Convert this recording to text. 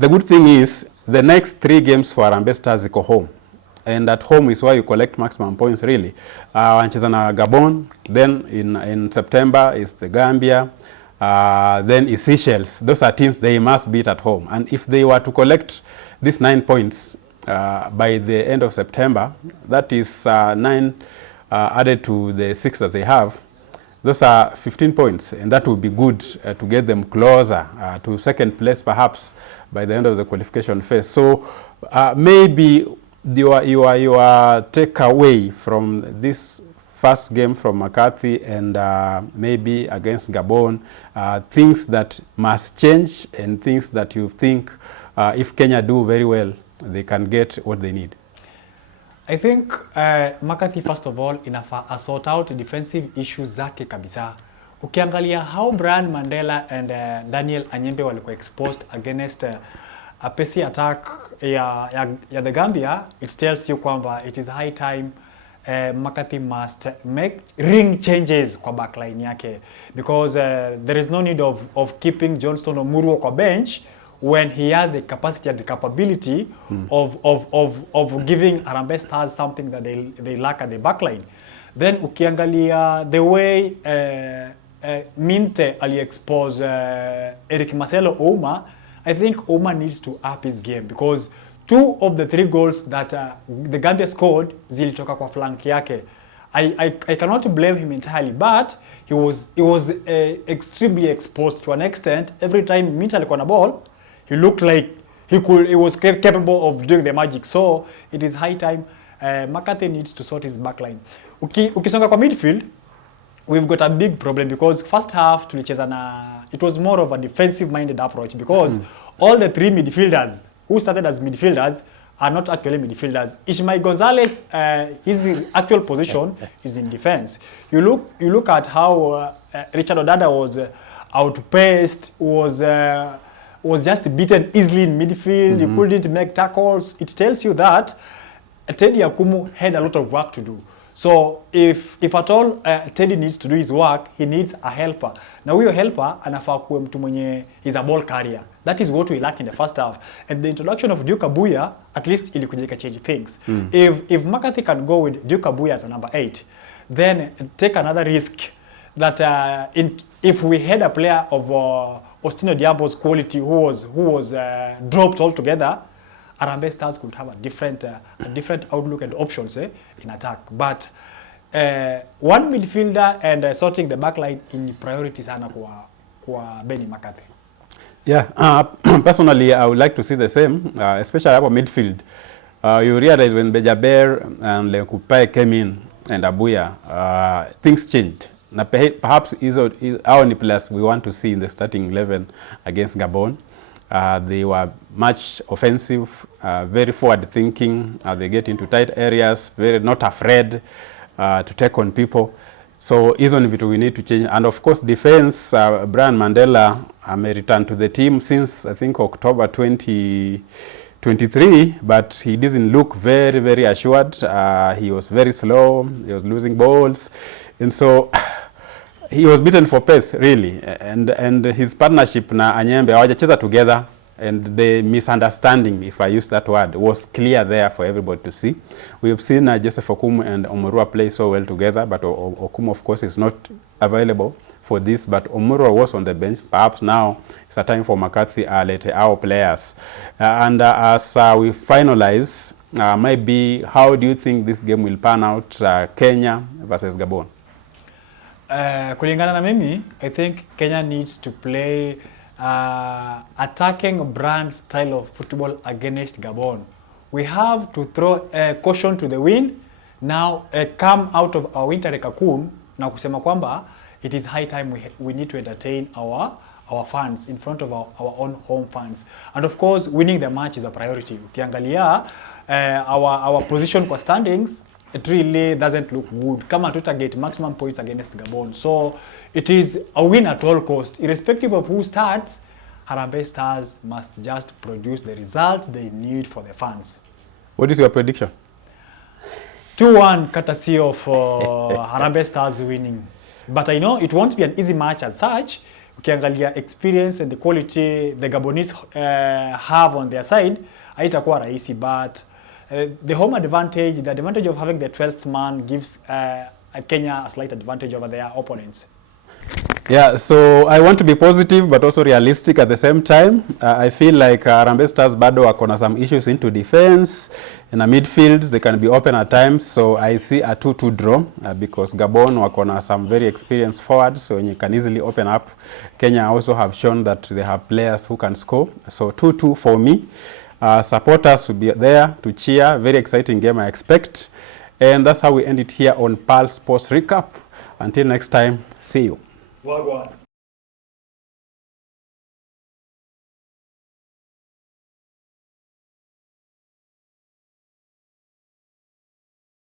The good thing is the next 3 games for Harambee Stars go home. And at home is where you collect maximum points really. Wanacheza na Gabon, then in September is the Gambia, then is Seychelles. Those are teams they must beat at home. And if they were to collect these 9 points by the end of September, that is 9 added to the 6 that they have. Those are 15 points, and that would be good to get them closer to second place perhaps by the end of the qualification phase. So maybe your takeaway from this first game from McCarthy and maybe against Gabon, things that must change and things that you think if Kenya do very well, they can get what they need. I think McCarthy first of all inafa sort out defensive issues zake kabisa. Ukiangalia how Brian Mandela and Daniel Anyembe walikuwa exposed against a pacey attack ya the Gambia, it tells you kwamba it is high time McCarthy must make ring changes kwa backline yake, because there is no need of keeping Johnston Omuru kwa bench when he has the capacity and the capability of giving Harambee Stars something that they lack at the backline. Then ukiangalia the way Minte ali-expose Eric Marcelo Ouma, I think Ouma needs to up his game, because 2 of the 3 goals that the Gambia scored zilitoka kwa flank yake. I cannot blame him entirely, but he was extremely exposed to an extent. Every time Minte alikuwa na ball, he looked like he was capable of doing the magic. So it is high time McCarthy needs to sort his backline. Ukisonga kwa midfield, we've got a big problem, because first half tulicheza na, it was more of a defensive minded approach, because all the 3 midfielders who started as midfielders are not actually midfielders. Ishmael Gonzalez, his actual position is in defense. You look at how Richard Odada was outpaced, was just beaten easily in midfield. He couldn't make tackles. It tells you that Teddy Akumu had a lot of work to do. So if at all Teddy needs to do his work, he needs a helper. Now huyo helper anafaa kuwe mtu mwenye is a ball carrier. That is what we lacked in the first half. And the introduction of Duke Abuya at least ilikuja change things. If McCarthy can go with Duke Abuya as a number 8, then take another risk that if we had a player of Ostino Diambo's quality who was dropped altogether, Harambee Stars could have a different outlook and options in attack. But one midfielder and sorting the backline in priority sana kwa Benny McCarthy. Yeah, personally I would like to see the same, especially about midfield. You realize when Bajaber and Lekupai came in and Abuya, things changed. Now, perhaps our only players we want to see in the starting 11 against Gabon. They were much offensive, very forward thinking. They get into tight areas, very not afraid to take on people. So even if we need to change, and of course defense, Brian Mandela may return to the team since I think October 2023, but he doesn't look very, very assured. He was very slow, he was losing balls, and so he was beaten for pace really, and his partnership na Anyembe hawajacheza together, and the misunderstanding, if I use that word, was clear there for everybody to see. We have seen Joseph Okumu and Omurua play so well together, but Okumu of course is not available for this, but Omurua was on the bench. Perhaps now it's a time for McCarthy let our players. And as we finalize, maybe how do you think this game will pan out, Kenya versus Gabon? Kulingana na mimi, I think Kenya needs to play attacking brand style of football against Gabon. We have to throw caution to the wind. Now come out of our winter cocoon na kusema kwamba it is high time we need to entertain our fans in front of our own home fans. And of course, winning the match is a priority. Ukiangalia our position kwa standings, it really doesn't look good. Kama tutagate maximum points against Gabon. So it is a win at all cost. Irrespective of who starts, Harambee Stars must just produce the results they need for the fans. What is your prediction? 2-1 courtesy of Harambee Stars winning. But I know it won't be an easy match as such. ukiangalia experience and the quality the Gabonese have on their side, haitakuwa rahisi, but the home advantage, the advantage of having the 12th man gives Kenya a slight advantage over their opponents. Yeah, so I want to be positive but also realistic at the same time. I feel like Harambee Stars bado wako na some issues into defense. In the midfield, they can be open at times. So I see a 2-2 draw because Gabon wako na some very experienced forwards, so you can easily open up. Kenya also have shown that they have players who can score. So 2-2 for me. Supporters will be there to cheer. Very exciting game, I expect. And that's how we end it here on Pulse Sports Recap. Until next time, see you. Wagwan.